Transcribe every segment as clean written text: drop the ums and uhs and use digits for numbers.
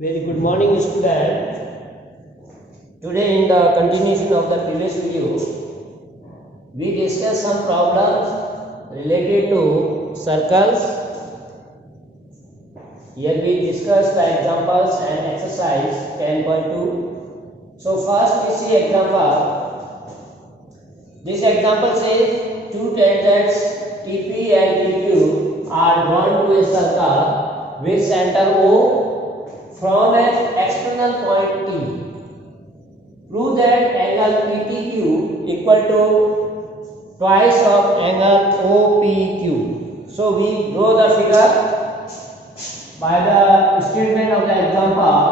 Very good morning, students. Today, in the continuation of the previous video, we discuss some problems related to circles. Here we discuss the examples and exercise 10.2. So first we see example. This example says two tangents TP and TQ are drawn to a circle with center O from an external point T. Prove that angle PTQ equal to twice of angle OPQ. So we draw the figure by the statement of the example.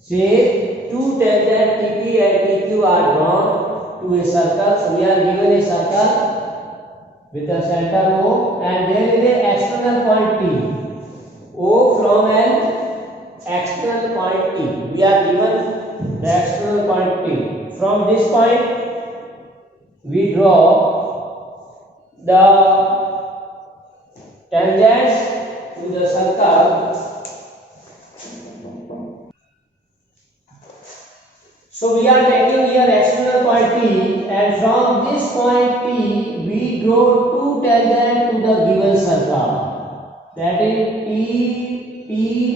Say two tangents TP and TQ are drawn to a circle. So we are given a circle with a center O and there is an external point T. O from an external point T. We are given the external point T. From this point, we draw the tangents to the circle. So we are taking here external point T, and from this point T, we draw two tangents to the given circle. That is T, P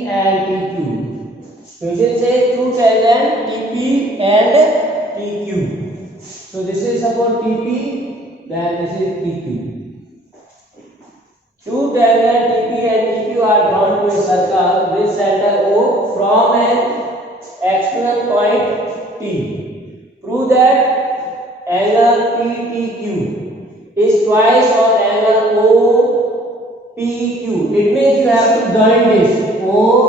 and TQ. So it says two tangents TP and TQ. So this is suppose TP, then this is TQ. Two tangents TP and TQ are drawn to a circle with center O from an external point T. Prove that angle PTQ is twice of angle OPQ. It means you have to join this OPQ.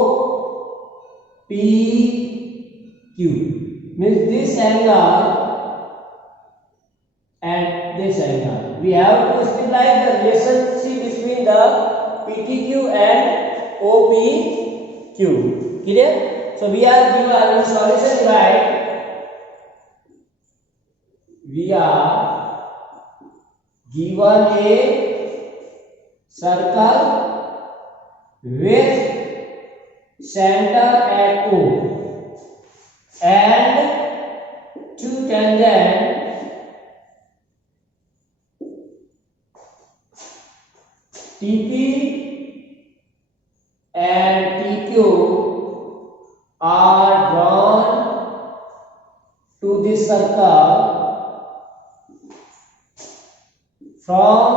Means this angle and this angle. We have to establish the relationship between the PTQ and OPQ. Clear? So we are given solution right. We are given a circle with center at O and two tangents TP and TQ are drawn to this circle from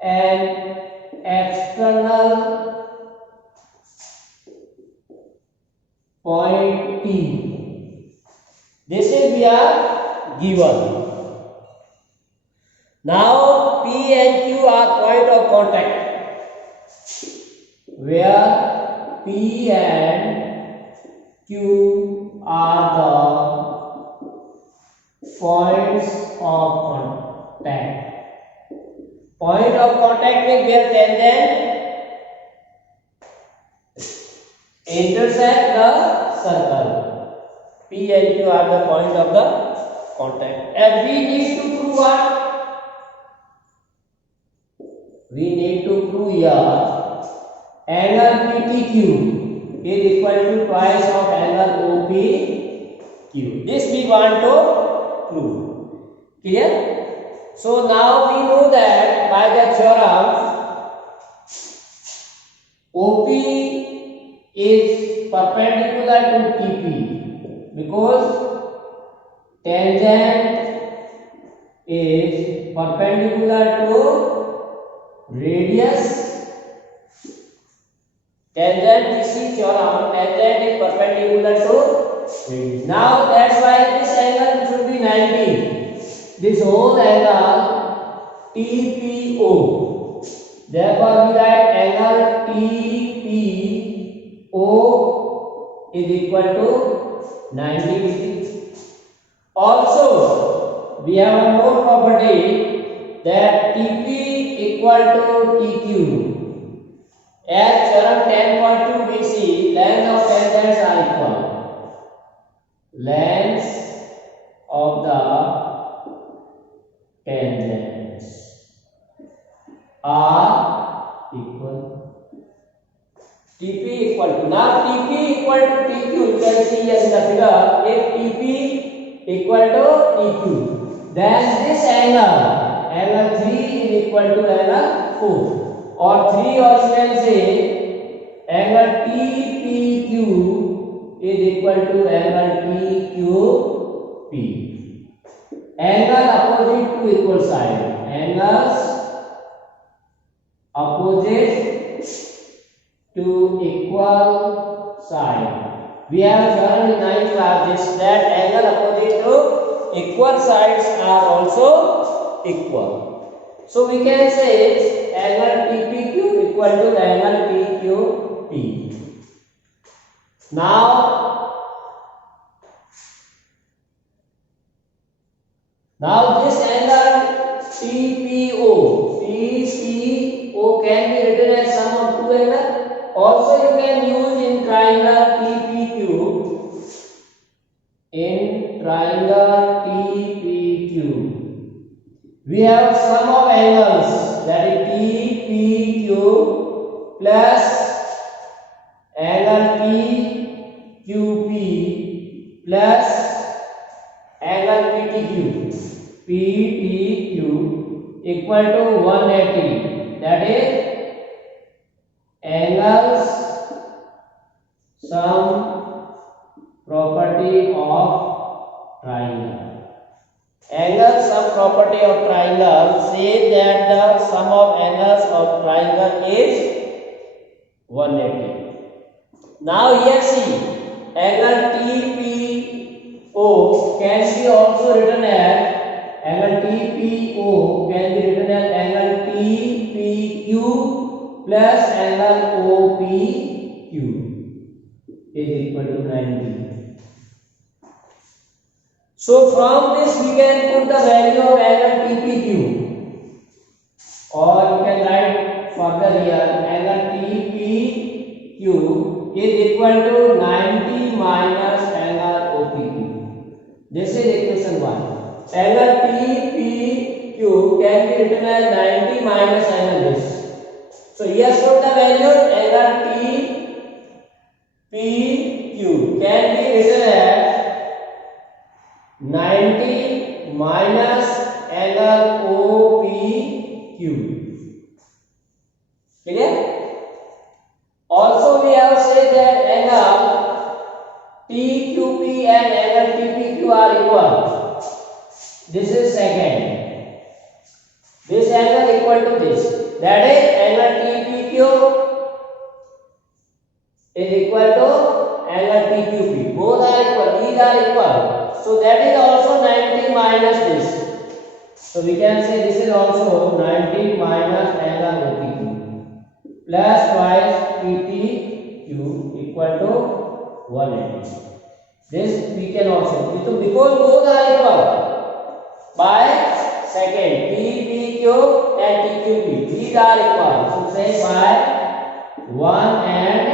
an external point T. This is we are given. Now P and Q are point of contact, where P and Q are the points of contact. Point of contact means where tangent intersect the circle. P and Q are the point of the contact. And we need to prove what? We need to prove here angle PTQ is equal to twice of angle OPQ. This we want to prove. Clear? So now we know that by the theorem OP is perpendicular to TP because tangent is perpendicular to radius. Tangent, this is theorem, tangent is perpendicular to radius. Now that's why this angle should be 90. This whole angle TPO. Therefore, we write angle TPO is equal to 90 degrees. Also, we have one more property that TP equal to TQ. As theorem 10.2 we see length of tangents are equal. Lengths of the tangents are equal. TP equal to, now TP equal to TQ, you can see here in the figure, if TP equal to TQ, then this angle 3 is equal to angle 4, or 3, or you can say angle TPQ is equal to angle TQP. Angle opposite to equal side, angles opposite to equal side. We have learned in 9th class that angle opposite to equal sides are also equal. So we can say angle TPQ equal to angle TQP. Now this angle TPO can be written as sum of two angles. Also you can use in triangle TPQ. In triangle TPQ, we have sum of angles, that is TPQ plus angle TQP plus angle PTQ equal to 180, that is angles sum property of triangle. Angle sum property of triangle says that the sum of angles of triangle is 180. Now here see, angle TPO can be also written as angle TPO can be written as angle TPQ plus angle OPQ is equal to 90. So from this we can put the value of angle TPQ, or you can write further here angle TPQ is equal to 90 minus angle OPQ. This is equation 1. Angle TPQ can be written as 90 minus angle this. So here put the value angle TPQ can be written as 90 minus angle OPQ. Clear? Also we have said that angle TQP and angle TPQ are equal. This is second. This angle equal to this. That is angle TPQ is equal to angle TQP. Both are equal. These are equal. So that is also 90 minus this. So we can say this is also 90 minus angle OPQ plus twice PTQ equal to 180. This we can also, because both are equal, by second TPQ and TQP, these are equal. So say by 1 and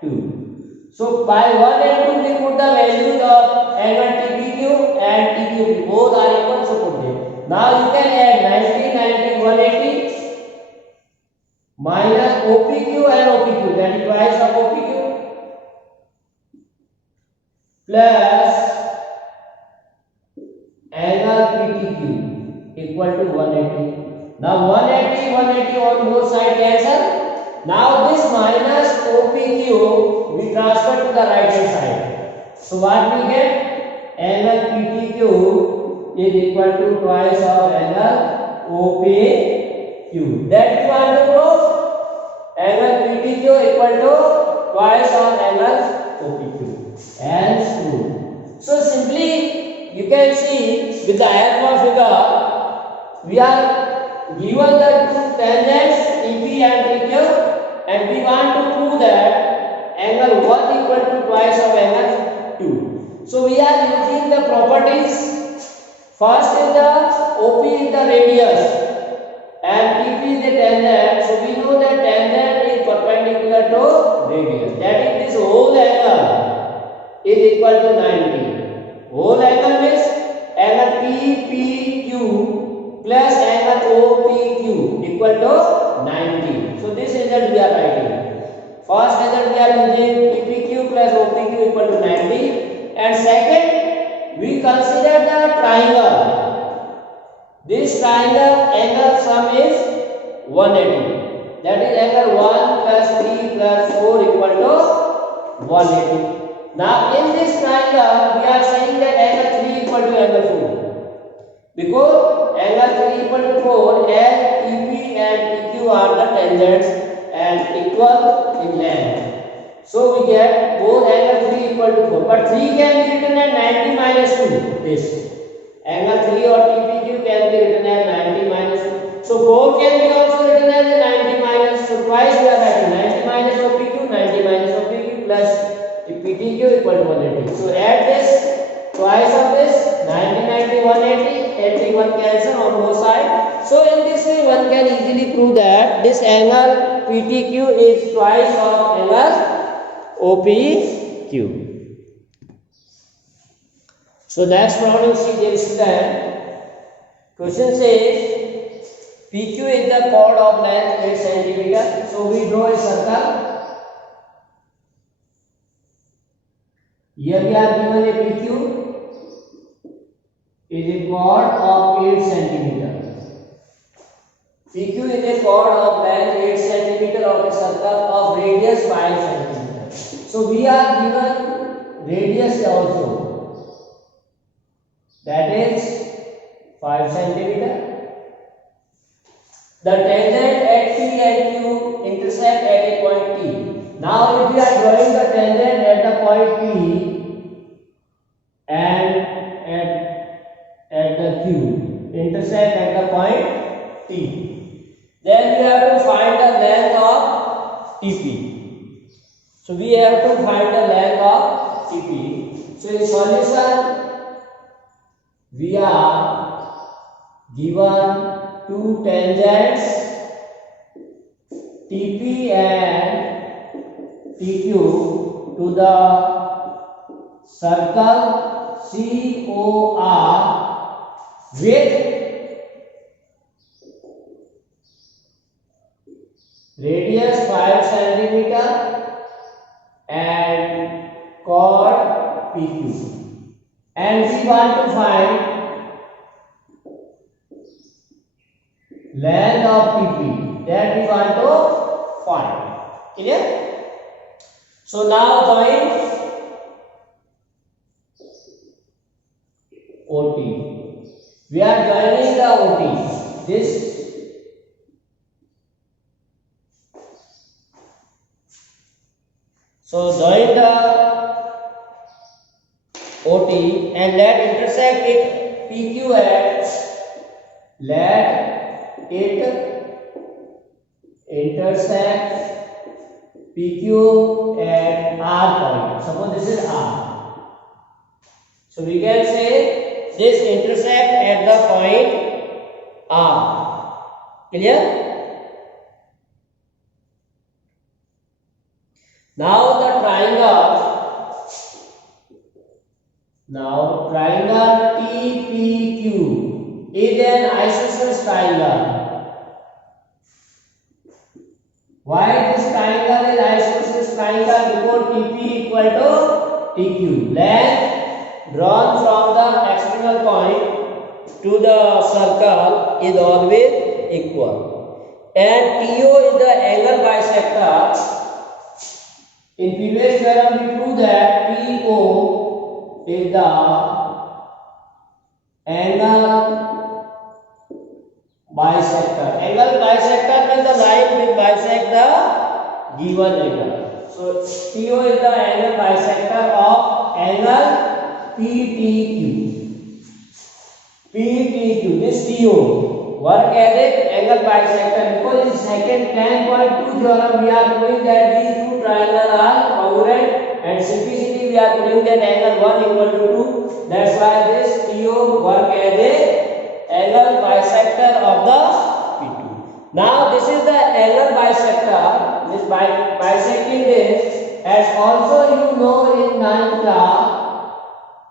2. So by 1 and 2 we put the values of angle TPQ and TQP, both are equal, so put them. Now you can add 90, 180 minus OPQ and OPQ, that is twice of OPQ, plus angle PTQ equal to 180. Now 180 on both sides cancel. Now this minus OPQ we transfer to the right hand side. So what we get? Angle PTQ is equal to twice of angle OPQ. That we want to prove. Angle PTQ equal to twice of angle OPQ. And true. So simply you can see with the help of figure we are given the two tangents TP and TQ, and we want to prove that angle 1 equal to twice of angle 2. So we are using the properties. First is the OP is the radius and TP is the tangent. So we know that tangent is perpendicular to radius. That is, this whole angle is equal to 90. Whole angle means angle TPQ plus angle OPQ equal to 90. So this result we are writing. First method we are using PPQ plus OPQ equal to 90, and second we consider the triangle. This triangle angle sum is 180. That is angle 1 plus 3 plus 4 equal to 180. Now in this triangle we are saying that angle 3 equal to angle 4. Because angle 3 equal to 4, as TP and PQ are the tangents and equal in length. So we get both angle 3 equal to 4. But 3 can be written as 90 minus 2. This angle 3 or TPQ can be written as 90 minus 2. So 4 can be also written as 90 minus. So twice we are writing 90 minus OPQ, 90 minus OPQ plus PTQ equal to 180. So add this twice of this 90, 90, 180. 81 cancel on both sides. So in this way one can easily prove that this angle PTQ is twice of angle OPQ. So next problem, see dear student. Question says PQ is the chord of length 8 cm. So we draw a circle. Here we are given a PQ is a chord of 8 cm. PQ is a chord of length 8 cm of a circle of radius 5 cm. So we are given radius also, that is 5 cm. The tangent at P and Q intersect at a point T. Now if we are drawing the tangent at the point P and at the Q intersect at the point T, then we have to find the length of TP. So we have to find the length of TP. So in solution we are given two tangents TP and TQ to the circle COR with radius 5 cm and chord PQ, and we want to find length of TP, that we want to find. Clear? So now join OT. We are joining the OT. This so join the OT and let intersect it PQ at, let it intersect PQ at R point. Suppose this is R. So we can say this intersect at the point R. Clear? Now the triangle TPQ is an isosceles triangle. Why this triangle is isosceles triangle? Because TP equal to TQ. Length drawn from the external point to the circle is always equal. And TO is the angle bisector. In previous theorem we proved that PO is the angle bisector. Angle bisector means the line which bisect the given angle. So PO is the angle bisector of angle PTQ. PTQ, this TO work as an angle bisector, because in second 10.2 theorem we are proving that these two triangles are congruent, and simplicity we are proving that angle 1 equal to 2. That's why this TO work as a angle bisector of the P2. Now this is the angle bisector, this bisecting this, as also you know in 9th class,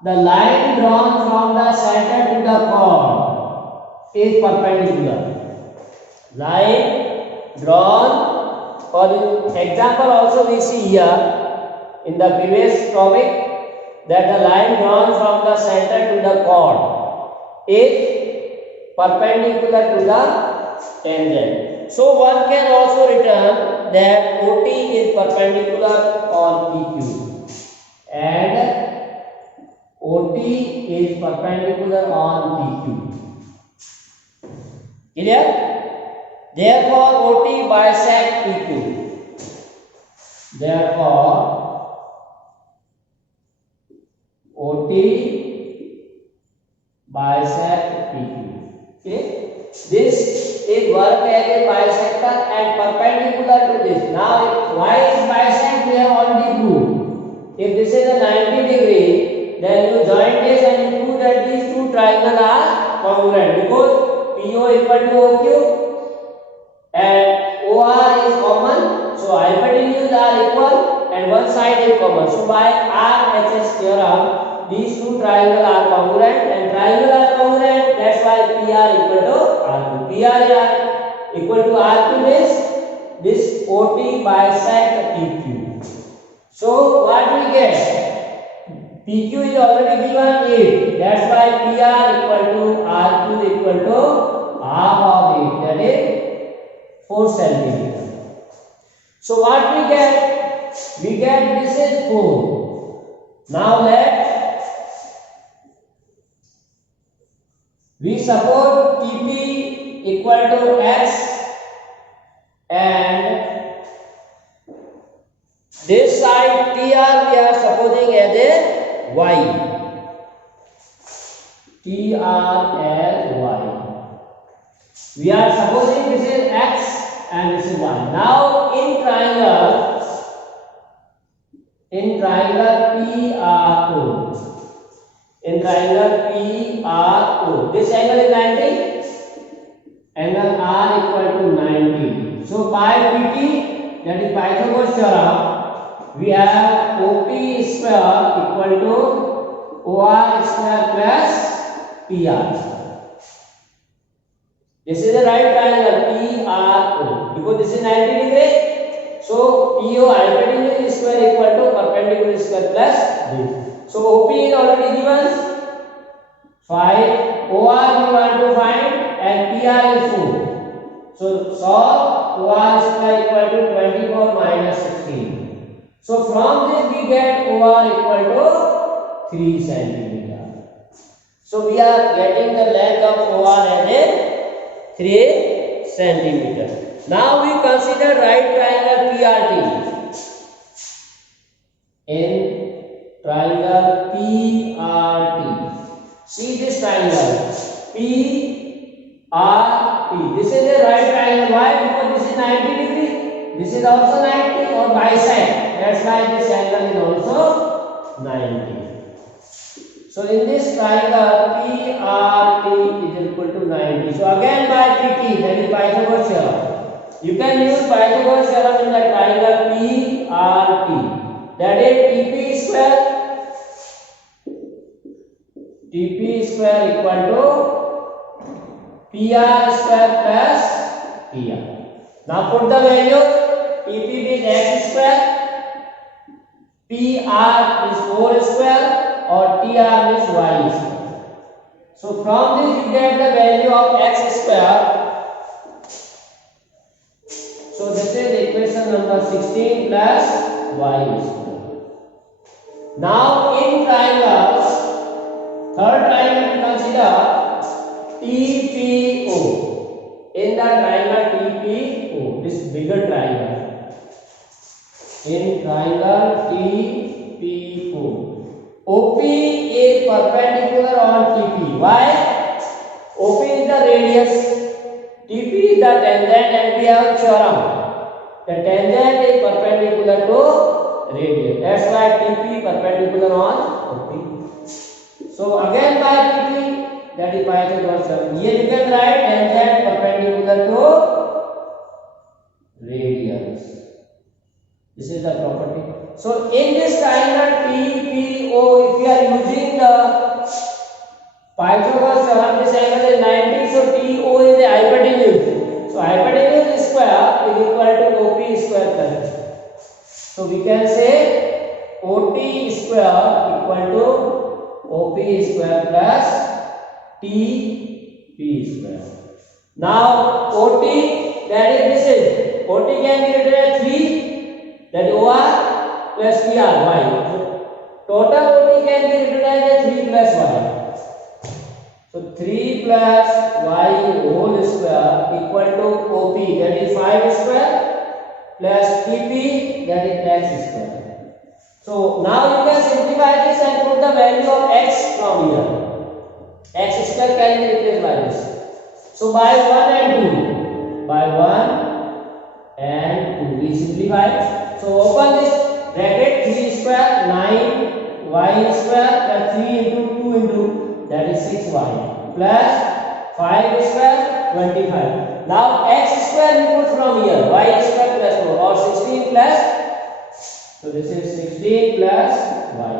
the line drawn from the center to the chord is perpendicular. Line drawn For the example also we see here in the previous topic that the line drawn from the center to the chord is perpendicular to the tangent. So one can also return that OT is perpendicular on PQ and OT is perpendicular on PQ. Clear? Therefore OT bisect PQ. Therefore OT bisect PQ. Okay? This is work as a bisector and perpendicular to this. Now, why is bisect? We have already proved. If this is a 90 degree, then you join this and you prove that these two triangles are congruent because PO equal to OQ and OR is common. So hypotenuse are equal and one side is common. So by RHS theorem, these two triangles are congruent and triangles are congruent. That's why PR equal to R2. PR equal to R2 means this OT bisect PQ. So what we get? PQ is already given 8. That's why PR equal to R2 equal to half of 8. That is 4 centimeter. So what we get? We get this is 4. Now let we suppose TP equal to X and this side TR we are supposing as a Y. TR as Y. We are supposing this is X and this is Y. Now in triangle PRO. In triangle PRO, this angle is 90, angle R equal to 90. So by PT, that is Pythagoras theorem, we have OP square equal to OR square plus PR. This is the right triangle PRO because this is 90 degree. So PO hypotenuse square equal to perpendicular square plus this. So OP is already given 5, OR we want to find and PR is 4. So solve OR square equal to 24 minus 16. So from this we get OR equal to 3 centimeter. So we are getting the length of OR as a 3 centimeter. Now we consider right triangle PRT. In triangle PRT. See this triangle PRT. This is a right triangle. Why? Because this is 90 degree. This is also 90 or bisect. That's why this angle is also 90. So in this triangle PRT is equal to 90. So again by PT, that is Pythagoras theorem. You can use Pythagoras theorem in the triangle PRT. That is TP square equal to PR square plus PR. Now put the values. TP is X square, PR is 4 square or TR is Y square. So from this you get the value of X square. So this is equation number 16 plus Y square. Now in triangles, third triangle we consider TPO. In the triangle TPO, this bigger triangle. In triangle TPO, OP is perpendicular on TP. Why? OP is the radius, TP is the tangent, and we have theorem. The tangent is perpendicular to radius. That's why TP perpendicular on OP. So again by TP, that is Pythagoras theorem. Here you can write tangent perpendicular to radius. This is the property. So in this triangle TPO, if we are using the Pythagoras theorem, this angle is 90. So TO is a hypotenuse. So hypotenuse square is equal to OP square we can say OT square equal to OP square plus TP square. Now OT, that is this is OT can be written as 3, that is OR plus PR y. Total OT can be written as 3 plus y. So 3 plus y whole square equal to OP, that is 5 square plus TP, that is x square. So now you can simplify this and put the value of x from here. X square can be replaced by this. So by 1 and 2, by 1 and 2 we simplify. So open this bracket, 3 square 9 y square plus 3 into 2 into, that is 6y plus 5 square 25. Now x square we put from here, y square plus 4 or 16 plus, so this is 16 plus y.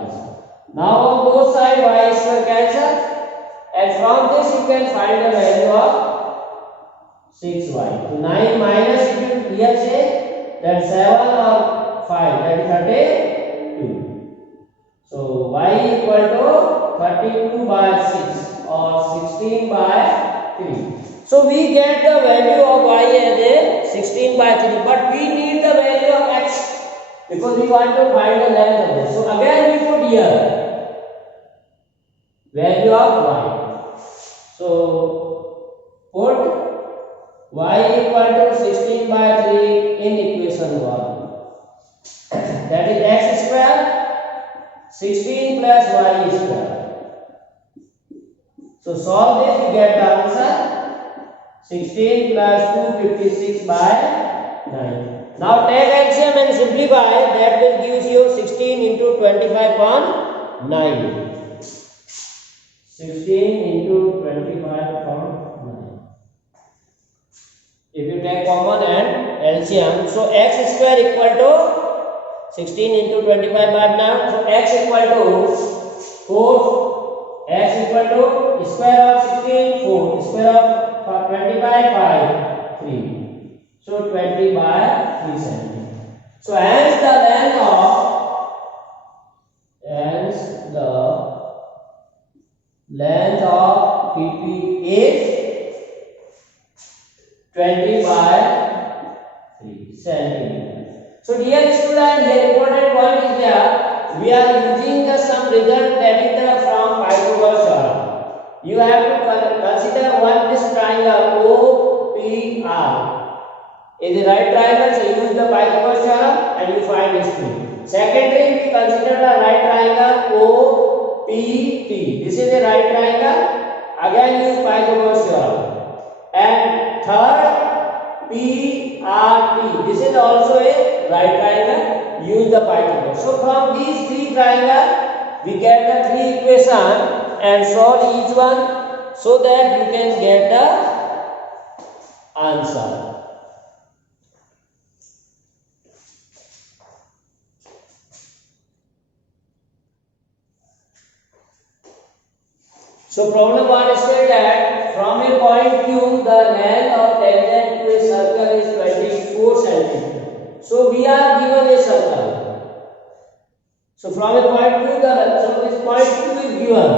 Now on both sides y square cancel, and from this you can find the value of 6y. So 9 minus, if you here say that 7 or 5, that is 32. So y equal to 32 by 6 or 16 by 3. So we get the value of y as a 16 by 3, but we need the value of x because we want to find the length of this. So again we put here value of y. So put y equal to 16 by 3 in equation 1. That is x square 16 plus y square. So solve this, you get the answer 16 plus 256 by 9. Now take LCM and simplify, that will give you 16 into 25 upon 9. 16 into 25 upon 9. If you take common and LCM, so x square equal to 16 into 25 by 9. So x equal to 4. X equal to square of 16 4, square of 25 5 3. So 20 by 3 cm. So hence the length of PP is 20 by 3 cm. So dear student, here important point is there. We are using some result that is from Pythagoras theorem. You have to consider one this triangle OPR is a right triangle, so use the Pythagoras theorem and you find this thing. Secondly, we consider the right triangle OPT. This is a right triangle. Again use Pythagoras theorem. And third, PRT. This is also a right triangle. Use the Pythagoras. So from these three triangles, we get the three equations and solve each one so that you can get the answer. So problem 1 states that from a point Q, the length of tangent to a circle is 24 cm. So we are given a circle. So from a point Q, this point Q is given,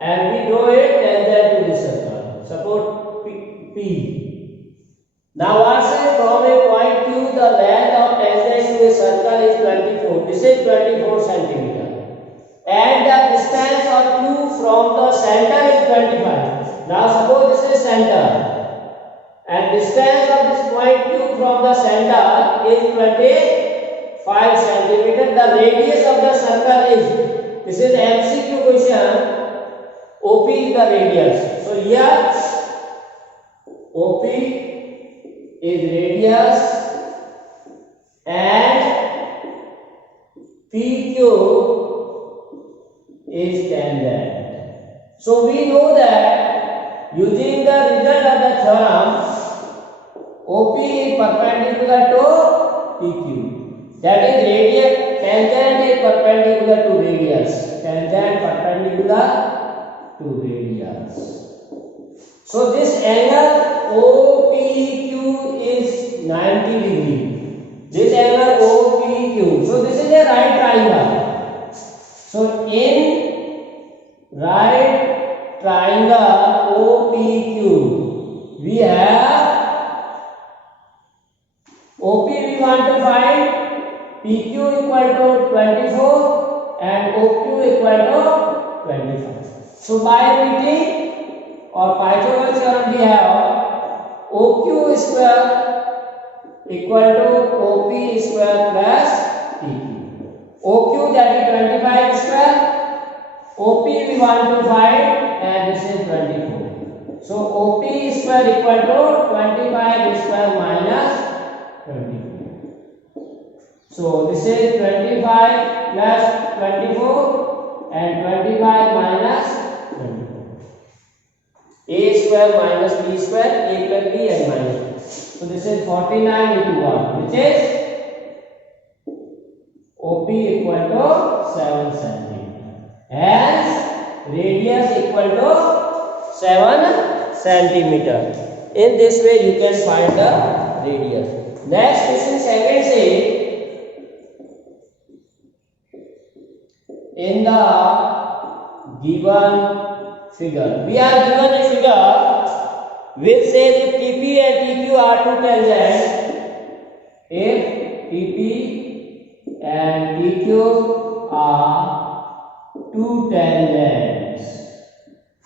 and we draw a tangent to this circle. Suppose P. Now what says from a point Q, the length of tangent to a circle is 24. This is 24 cm. And the distance of Q from the center is 25. Now suppose this is center, and distance of this point Q from the center is 25 centimeter. The radius of the circle is, this is MCQ question, OP is the radius. So here OP is radius and PQ is tangent. So we know that using the result of the theorem, OP is perpendicular to PQ. That is radius, tangent is perpendicular to radius. Tangent perpendicular to radius. So this angle OPQ is 90 degree. This angle OPQ. So this is a right triangle. So in right triangle OPQ, we have OP we want to find, PQ equal to 24 and OQ equal to 25. So by repeating or Pythagoras theorem we have OQ square equal to OP square plus PQ. OQ that is 25 square, OP we want to find and this is 24. So OP square equal to 25 square minus 24. So this is 25 plus 24 and 25 minus 24. A square minus B square, A plus B and minus B. So this is 49 into 1, which is OP equal to 7 centimeter. Hence radius equal to 7 centimeter. In this way you can find the radius. Next question second says, in the given figure, we are given a figure which says if TP and TQ are two tangents, if TP and TQ are two tangents.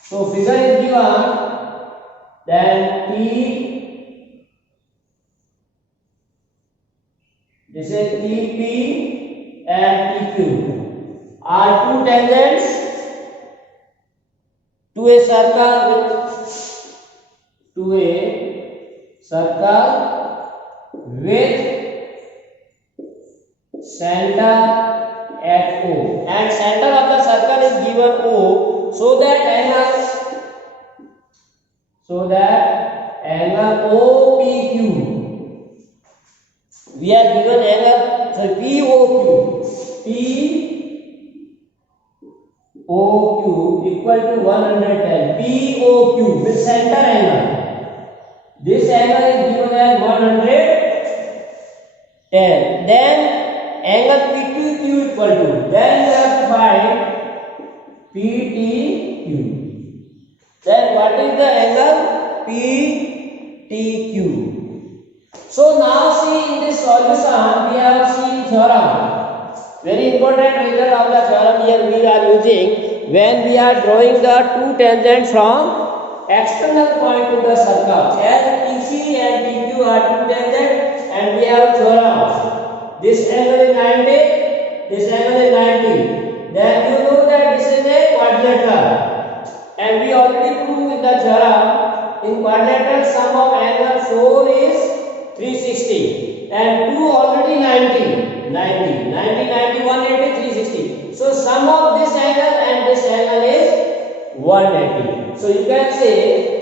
So figure is given, then T, this is TP and TQ are two tangents to a circle with center at O, and center of the circle is given O, so that angle OPQ, we are given angle, so POQ equal to 110. POQ with center angle. This angle is given as 110. Then angle PTQ equal to, then we have to find PTQ. Then what is the angle PTQ? So now see in this solution we have seen theorem. Very important result of the theorem here we are using when we are drawing the two tangents from external point to the circle. As TC and TQ are two tangents and we have theorem. This angle is 90, this angle is 90. Then you know that this is a quadrilateral. And we already proved in the theorem, in quadrilateral sum of angle 4 is 360 and 2 already 90, 180, 360. So sum of this angle and this angle is 180. So you can say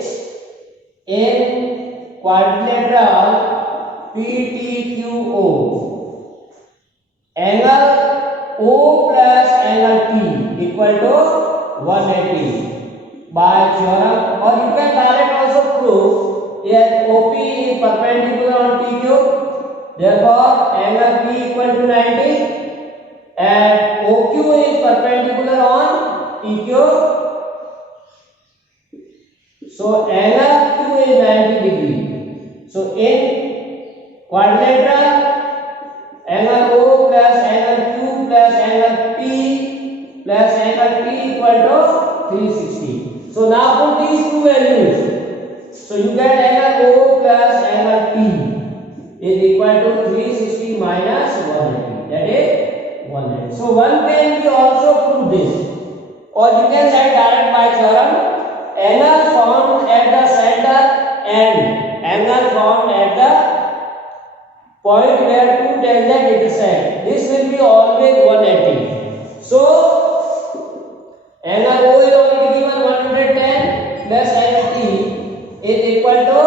in quadrilateral PTQO, angle O plus angle P equal to 180 by theorem, or you can direct also prove. Here OP is perpendicular on PQ, therefore angle P equal to 90, and OQ is perpendicular on PQ, so angle Q is 90 degree. So in quadrilateral, angle O plus angle Q plus angle P plus angle P equal to 360. So now put these two values. So you get angle O plus angle P is equal to 360 minus 180. That is 180. So one can be also prove this, or you can write direct by theorem. Angle found at the center and angle found at the point where two tangents intersect, this will be always 180. So angle O is already given 110 plus angle T is equal to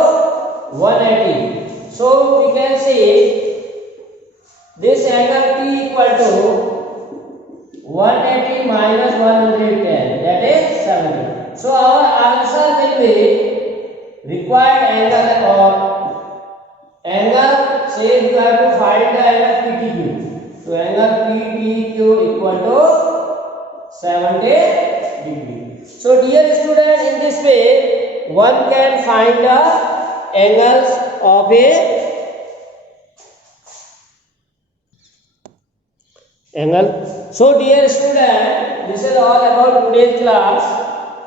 180. So we can say this angle P equal to 180 minus 110, that is 70. So our answer will be required angle or angle same you have to find the angle PTQ. So angle PTQ equal to 70 degree. So dear student, in this way one can find the angles of a angle. So dear student, this is all about today's class.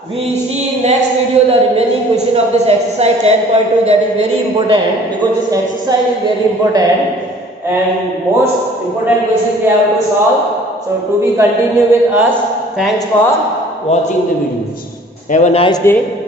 We see in next video the remaining question of this exercise 10.2, that is very important because this exercise is very important and most important question we have to solve. So to be continue with us. Thanks for watching the videos. Have a nice day.